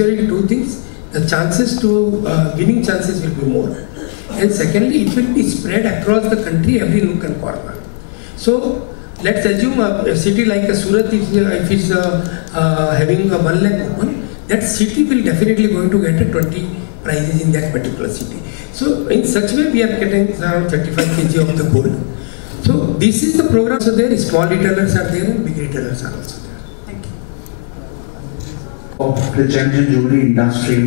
ensuring two things: the chances to winning chances will be more, and secondly, it will be spread across the country, every nook and corner. So let's assume a city like a Surat, if it's having a 1 lakh open, that city will definitely going to get a 20 prizes in that particular city. So in such way, we are getting around 35 kg of the gold. So this is the program. So there, small retailers are there and big retailers are also there. Thank you. Of the gems and jewelry industry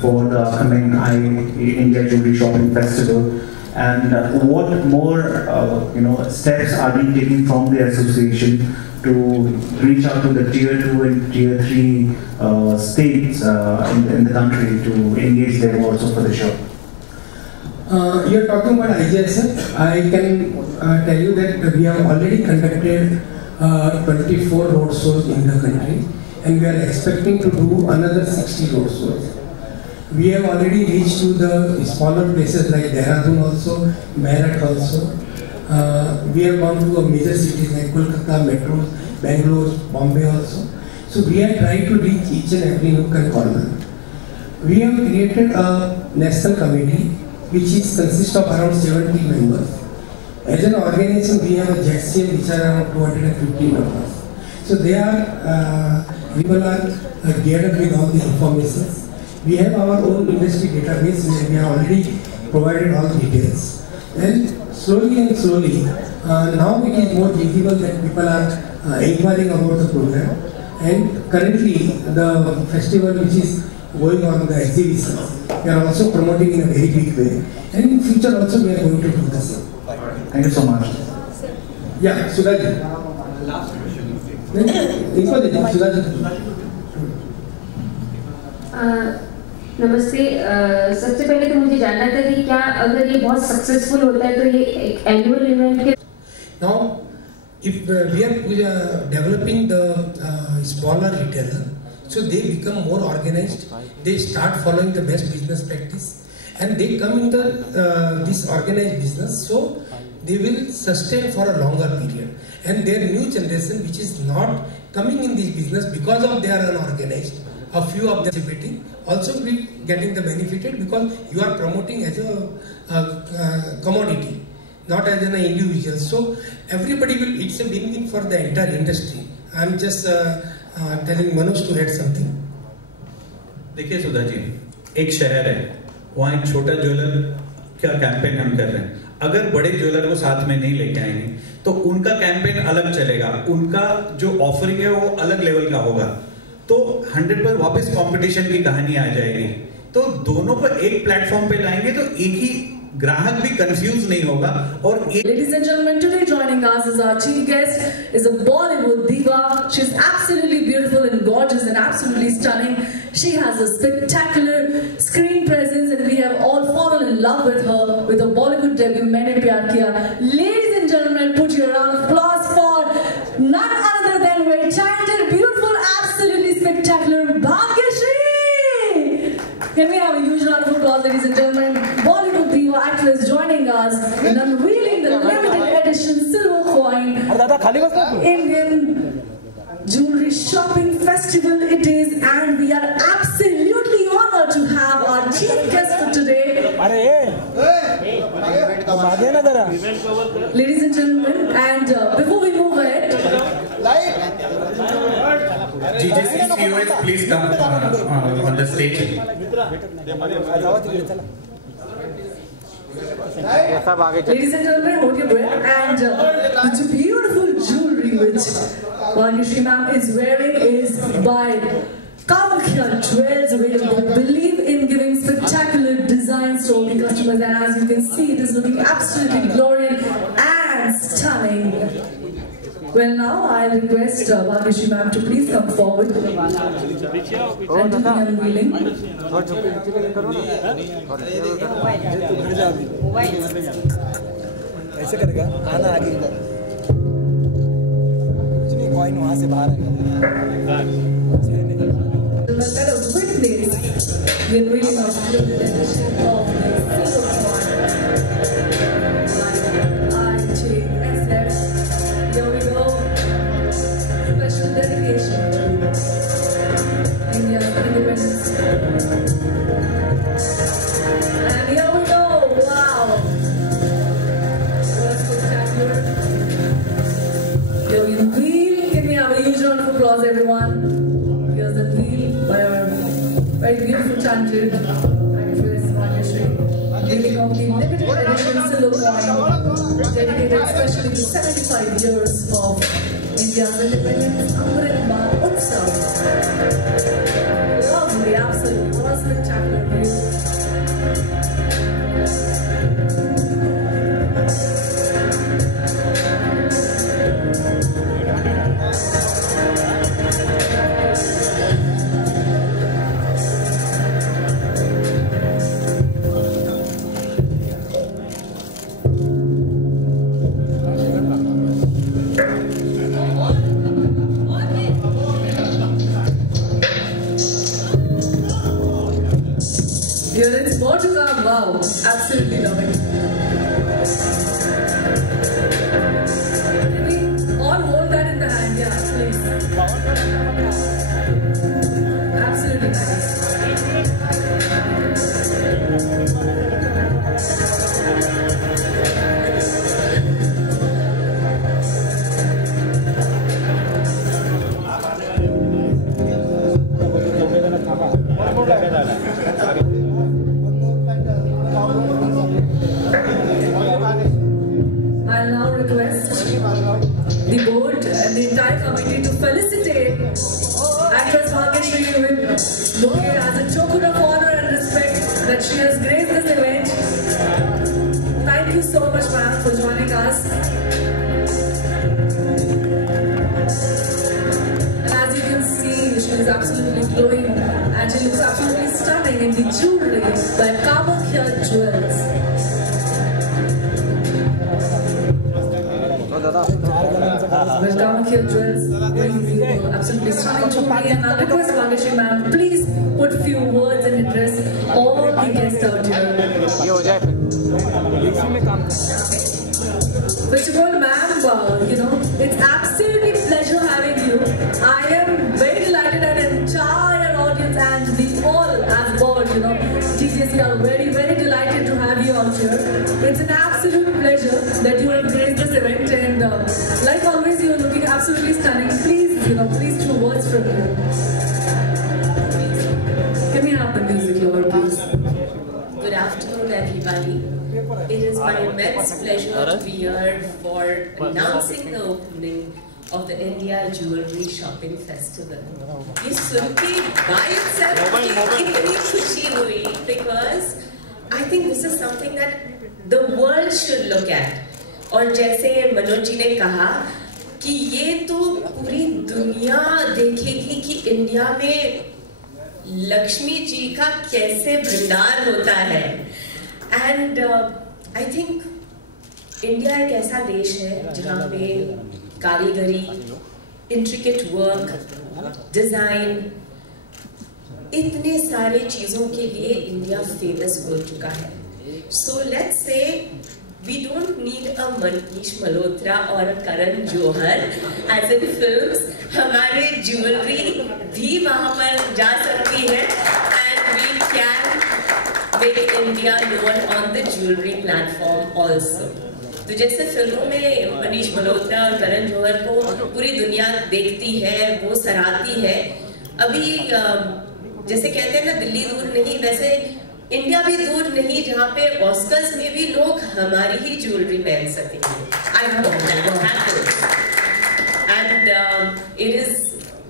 for the upcoming India Jewelry Shopping Festival, and what more steps are being taken from the association to reach out to the tier 2 and tier 3 states in the country to engage them also for the show? You are talking about IJSF. I can tell you that we have already conducted 24 road shows in the country, and we are expecting to do another 60 road shows. We have already reached to the smaller places like Dehradun also, Meerut also. We have gone to major cities like Kolkata, Metro, Bangalore, Bombay also. So we are trying to reach each and every nook and corner. We have created a national committee which consists of around 70 members. As an organization, we have a JETCL which are around 250 members. So they are, people are geared up with all the information. We have our own industry database where we have already provided all details. And slowly, now it is more visible that people are inquiring about the program. And currently, the festival which is going on, the exhibition, we are also promoting in a very big way. And in future also we are going to do the same. Thank you so much. Yeah, Sudhaji. Last question. नमस्ते। सबसे पहले तो मुझे जानना था कि क्या अगर ये बहुत सक्सेसफुल होता है तो ये एक एनुअल इवेंट के Now, if we are developing the smaller retailer, so they become more organized, they start following the best business practice, and they come in the this organized business, so they will sustain for a longer period. And their new generation, which is not coming in this business because of they are unorganized, a few of them participating, also be getting the benefited because you are promoting as a commodity, not as an individual. So everybody will, it's a win-win for the entire industry. I am just telling Manoj to add something. देखिए सुधा जी, एक शहर है, वहाँ एक छोटा jeweller का campaign हम कर रहे हैं. अगर बड़े ज्वेलर को साथ में नहीं लेके आएंगे तो उनका कैंपेन अलग चलेगा, उनका जो ऑफरिंग है वो अलग लेवल का होगा, तो 100 पर वापस कंपटीशन की कहानी आ जाएगी. तो दोनों को एक प्लेटफॉर्म पे लाएंगे तो एक ही ग्राहक भी कंफ्यूज नहीं होगा. और Ladies and gentlemen, today joining us as our chief guest is a Bollywood diva. She's absolutely beautiful and gorgeous and absolutely stunning. She has a spectacular screen presence and we have all fallen in love with her with her Bollywood debut Maine Pyar Kiya. Ladies and gentlemen, put your round of applause for none other than very talented, beautiful, absolutely spectacular Bhagyashree. Can we have a huge round of applause, ladies and gentlemen? Bollywood diva actress joining us in unveiling the limited edition silver coin Indian Jewelry Shopping Festival it is, and we are absolutely honored to have our chief guest for today. Ladies and gentlemen, and before we move ahead, GJC COS, please come on the stage. ladies and gentlemen, hold your breath. And the beautiful jewelry which Bhagyashree ma'am is wearing is by Kamakhya Jewels. We believe in giving spectacular designs to all the customers, and as you can see, it is looking absolutely glorious and stunning. Well, now I'll request Bhagyashree ma'am to please come forward and do the unveiling. ऐसे करेगा आना आगे इधर कुछ नहीं coin वहाँ से बाहर आएगा The unveiling of the edition of the silver coin IJSF. Here we go. Special dedication to India's independence. And here we go. Wow. What a spectacular. Here we wheel. Can we have a huge round of applause, everyone? Here's the wheel by our very beautiful talented actress Bhagyashree. Wheeling of the limited edition silver coin dedicated especially to 75 years of India's independence, Amrit Mahotsav. Lovely, absolutely. What a spectacular view. Here it's more to come. Wow, absolutely love it. Can we all hold that in the hand? Yeah, please. Absolutely nice. I'll now request the board and the entire committee to felicitate actress Bhagyashree with bouquet as a token of honor and respect that she has graced this event. Thank you so much, ma'am, for joining us. And as you can see, she is absolutely glowing and she looks absolutely stunning in the jewelry by Kamakhya Jewels. With Kamakhya Jewels, very beautiful, absolutely stunning jewelry. And I request Bhagyashree ma'am, please put few words and address all the guests out here. First of all, ma'am, it's absolutely pleasure having you. I am very delighted and entire audience and we all as board, TGSC are very, very delighted to have you out here. It's an absolute pleasure that you have graced this event and like always, you're looking absolutely stunning. Please, please two words from you. Can we have the music, Lord, please? Good afternoon, everybody. It is my immense pleasure to be here for announcing the opening of the India Jewelry Shopping Festival. ये सुनके by itself इतनी खुशी हुई because I think this is something that the world should look at. और जैसे मनोज जी ने कहा कि ये तो पूरी दुनिया देखेगी कि इंडिया में लक्ष्मी जी का कैसे भंडार होता है. एंड आई थिंक इंडिया एक ऐसा देश है जहाँ पे कारीगरी, इंट्रिकेट वर्क, डिजाइन, इतने सारे चीजों के लिए इंडिया फेमस हो चुका है. So let's say we don't need a Manish Malhotra or a Karan Johar as in films. हमारे ज्वेलरी भी वहाँ पर जा सकती है and we can make India known on the jewelry platform also. तो जैसे फिल्मों में मनीष मल्होत्रा और करण जौहर को पूरी दुनिया देखती है, वो सराहती है. अभी जैसे कहते हैं ना दिल्ली दूर नहीं, वैसे इंडिया भी दूर नहीं जहाँ पे ऑस्कर्स में भी लोग हमारी ही ज्वेलरी पहन सकेंगे. I hope that happens. And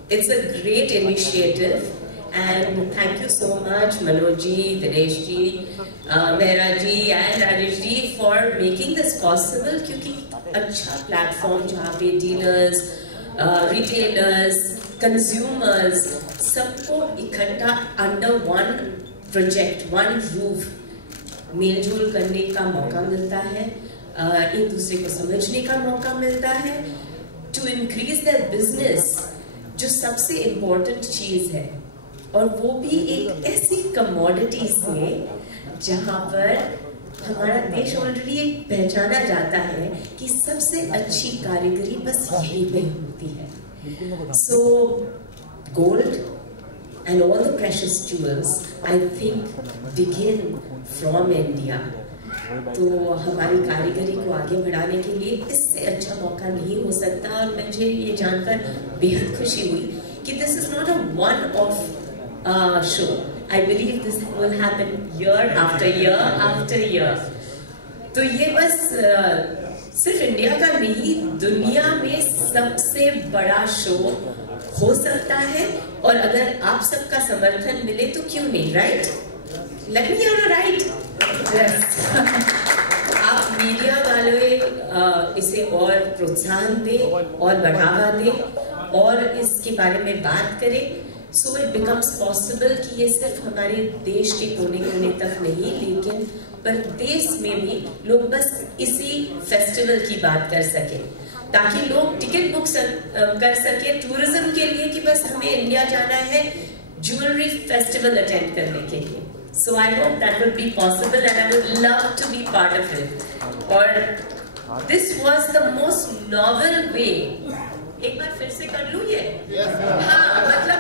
it's a great initiative. And thank you so much Manoj ji, Dinesh ji, Mehra ji and Rajesh ji for making this possible. क्योंकि अच्छा प्लेटफॉर्म जहाँ पे डीलर्स, रिटेलर्स, कंज्यूमर्स सबको इकट्ठा under one project, one roof मेलजोल करने का मौका मिलता है, एक दूसरे को समझने का मौका मिलता है, टू इंक्रीज देयर बिजनेस, जो सबसे इम्पोर्टेंट चीज है. और वो भी एक ऐसी कमोडिटी से जहां पर हमारा देश ऑलरेडी एक पहचाना जाता है कि सबसे अच्छी कारीगरी बस यहीं पे होती है. So gold and all the precious jewels, I think, begin from India. तो हमारी कारीगरी को आगे बढ़ाने के लिए इससे अच्छा मौका नहीं हो सकता। और मुझे ये जानकर बेहद खुशी हुई कि this is not a one-off show. I believe this will happen year after year after year. तो ये बस सिर्फ इंडिया का नहीं, दुनिया में सबसे बड़ा शो हो सकता है, और अगर आप सबका समर्थन मिले तो क्यों नहीं, right? Let me here right. आप मीडिया वाले इसे और प्रोत्साहन दें और बढ़ावा दें और इसके बारे में बात करें, सो इट बिकम्स पॉसिबल कि ये सिर्फ हमारे देश के कोने कोने तक नहीं, लेकिन प्रदेश में भी लोग बस इसी फेस्टिवल की बात कर सकें, ताकि लोग टिकट बुक कर सके टूरिज्म के लिए कि बस हमें इंडिया जाना है ज्वेलरी फेस्टिवल अटेंड करने के लिए। So I hope that will be possible and I would love to be part of it. और this was the most novel way. एक बार फिर से कर लूं ये? हाँ, मतलब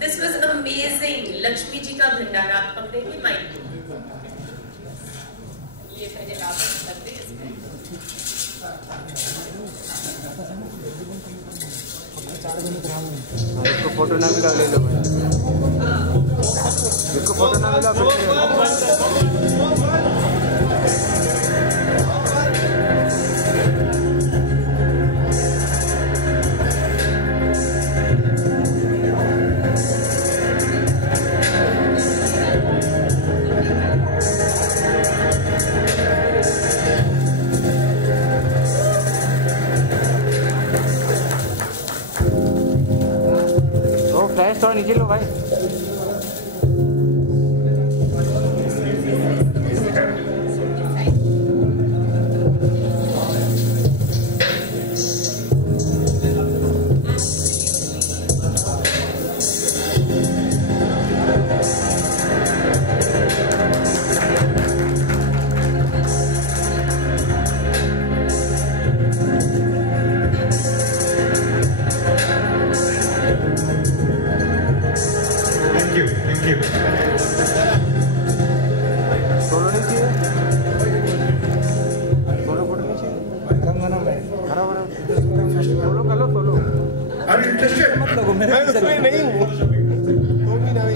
this was amazing. Lakshmi ji का भंडारा, आप पकड़ेंगे माइक? ये पहले वापस करते हैं इसको फोटो ना मिला ले लो भाई, इसको फोटो ना मिला थोड़ा नीचे लो भाई।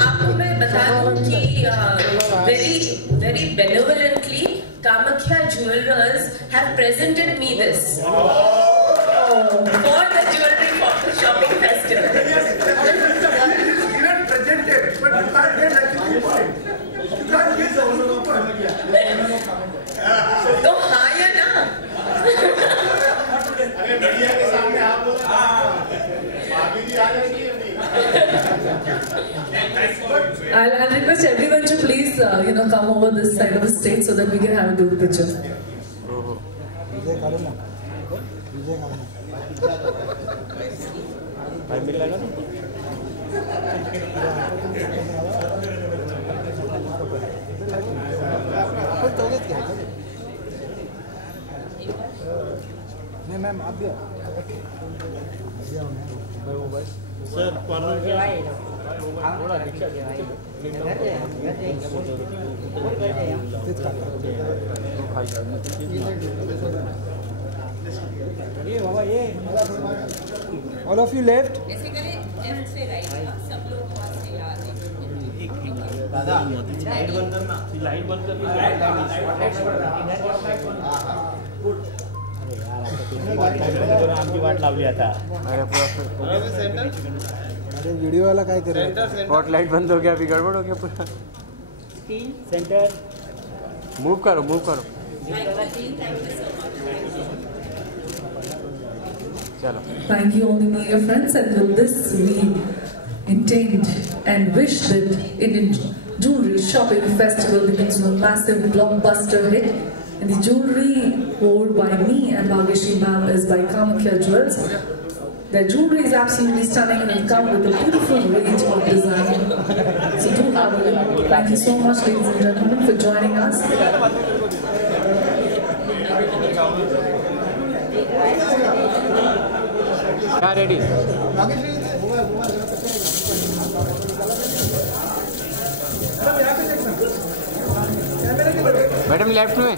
आपको मैं बता दूं कि very benevolently Kamakhya Jewelers have presented me this for the jewelry shopping festival. Even presented, but you can't get actually point. You can't get the only point. तो हाँ या ना? अरे मीडिया के सामने आप लोग भाभी जी आ जाएंगी। I'll request everyone to please, come over this side of the stage so that we can have a good picture. नहीं मैम आप भी सर ये बाबा ये ऑल ऑफ यू लेफ्ट दादा लाइट बंद करना, लाइट बंद करना, आमची वाट लावली आता। अरे वीडियो वाला काय करे, स्पॉट लाइट बंद हो गया, अभी गड़बड़ हो गया पूरा। सेंटर मूव करो, मूव करो। चलो। Thank you, all the media friends, and with this we intend and wish that Indian Jewelry Shopping Festival becomes a massive blockbuster hit. And the jewelry worn by me and Bhagyashree ma'am is by Kamakhya Jewels. Their jewelry is absolutely stunning and will come with a beautiful range of design. So do have a look. Thank you so much, ladies and gentlemen, for joining us. ready? Madam left में।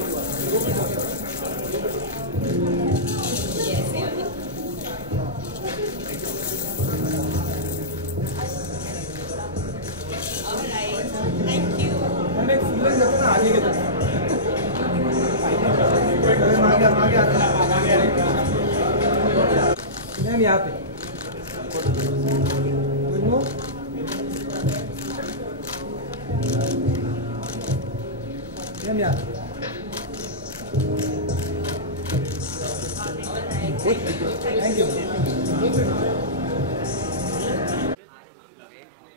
Ma'am यहाँ पे ma'am यहाँ thank you.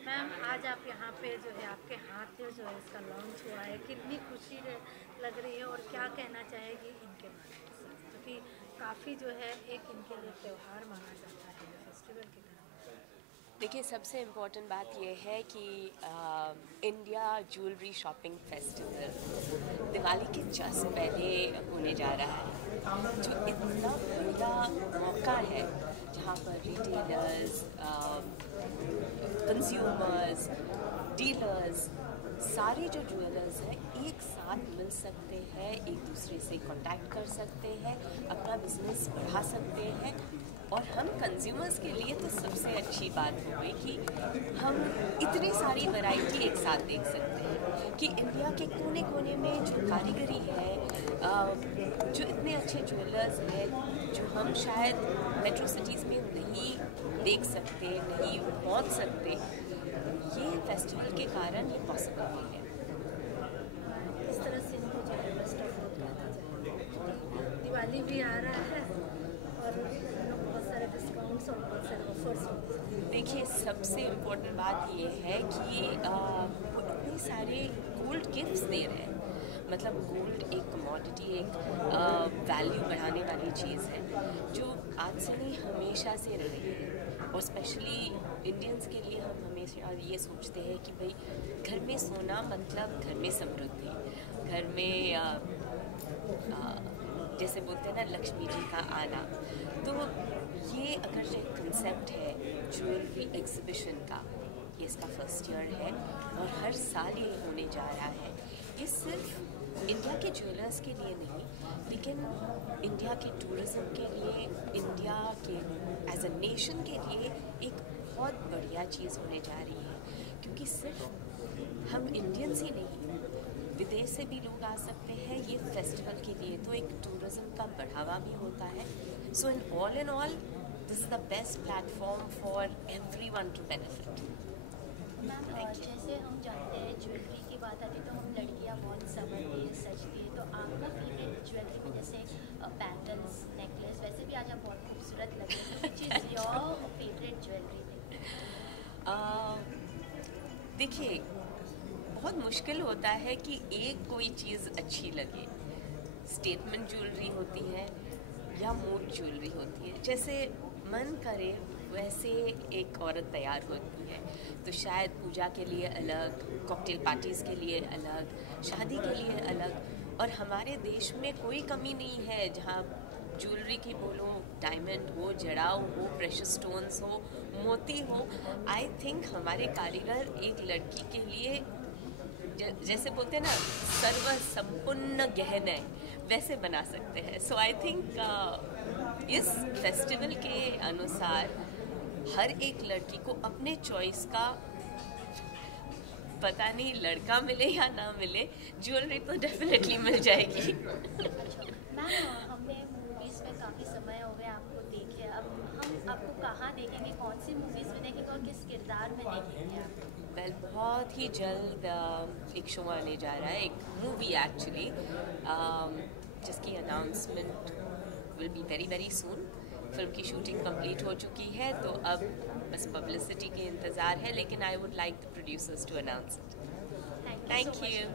Ma'am आज आप यहाँ पे जो है आपके हाथ से जो है इसका लॉन्च हुआ है, कितनी खुशी लग रही है और क्या कहना चाहेगी इनके बारे में, क्योंकि काफ़ी जो है एक इनके लिए त्यौहार माना जाता है फेस्टिवल की तरह। देखिए, सबसे इम्पोर्टेंट बात यह है कि India jewellery shopping festival Diwali के जस्ट पहले होने जा रहा है, जो इतना बड़ा मौका है जहाँ पर रिटेलर्स, कंज्यूमर्स, डीलर्स, सारे जो ज्वेलर्स हैं एक साथ मिल सकते हैं, एक दूसरे से कांटेक्ट कर सकते हैं, अपना बिजनेस बढ़ा सकते हैं। और हम कंज्यूमर्स के लिए तो सबसे अच्छी बात होगी कि हम इतनी सारी वैरायटी एक साथ देख सकते हैं कि इंडिया के कोने कोने में जो कारीगरी है, जो इतने अच्छे ज्वेलर्स हैं जो हम शायद मेट्रो सिटीज़ में नहीं देख सकते, नहीं पहुंच सकते, ये फेस्टिवल के कारण ये पॉसिबल नहीं है। इस तरह से इनको जो है बेस्ट ऑफ लक करना चाहिए। दिवाली भी आ रहा है और बहुत सारे डिस्काउंट्स और बहुत सारे ऑफर्स। देखिए, सबसे इम्पोर्टेंट बात ये है कि वो इतने सारे गोल्ड गिफ्ट्स दे रहे हैं। मतलब गोल्ड एक कमोडिटी, एक वैल्यू बढ़ाने वाली चीज़ है जो आज से नहीं हमेशा से रही है। और स्पेशली इंडियंस के लिए हम हमेशा ये सोचते हैं कि भाई घर में सोना मतलब घर में समृद्धि, घर में जैसे बोलते हैं ना लक्ष्मी जी का आना। तो ये अगर जो कंसेप्ट है ज्वेलरी एग्जीबिशन का, ये इसका फर्स्ट ईयर है और हर साल ये होने जा रहा है। ये सिर्फ इंडिया के ज्वेलर्स के लिए नहीं, लेकिन इंडिया के टूरिज़्म के लिए, इंडिया के एज अ नेशन के लिए एक बहुत बढ़िया चीज़ होने जा रही है। क्योंकि सिर्फ हम इंडियंस ही नहीं, विदेश से भी लोग आ सकते हैं ये फेस्टिवल के लिए, तो एक टूरिज़्म का बढ़ावा भी होता है। So in all this is the best platform for everyone to benefit. Ma'am, जैसे हम जानते हैं ज्वेलरी की बात आती है तो हम लड़कियां बहुत संभलती है, सजती है, तो आपका फेवरेट ज्वेलरी में जैसे बैंगल्स, नेकलेस, वैसे भी आज आप बहुत खूबसूरत लग रहे हैं, which is your favourite jewellery? देखिए, बहुत मुश्किल होता है कि एक कोई चीज़ अच्छी लगे। स्टेटमेंट ज्वेलरी होती है या मूड ज्वेलरी होती है। जैसे मन करे वैसे एक औरत तैयार होती है, तो शायद पूजा के लिए अलग, कॉकटेल पार्टीज़ के लिए अलग, शादी के लिए अलग। और हमारे देश में कोई कमी नहीं है जहाँ ज्वेलरी की बोलो, डायमंड हो, जड़ाऊ हो, प्रेशियस स्टोन्स हो, मोती हो। आई थिंक हमारे कारीगर एक लड़की के लिए जैसे बोलते हैं ना सर्व संपूर्ण गहने वैसे बना सकते हैं। सो आई थिंक इस फेस्टिवल के अनुसार हर एक लड़की को अपने चॉइस का, पता नहीं लड़का मिले या ना मिले, ज्वेलरी तो डेफिनेटली मिल जाएगी। मैम, हमें मूवीज़ में काफ़ी समय हो गया आपको देखे, अब हम आपको कहाँ देखेंगे, कौन सी मूवीज़ में देखेंगे और किस किरदार में देखेंगे आप? वेल, बहुत ही जल्द एक शो आने जा रहा है, एक मूवी एक्चुअली, जिसकी announcement will be very very soon. Film की शूटिंग कंप्लीट हो चुकी है, तो अब बस पब्लिसिटी के इंतज़ार है, लेकिन I would like the producers to announce it. Thank you.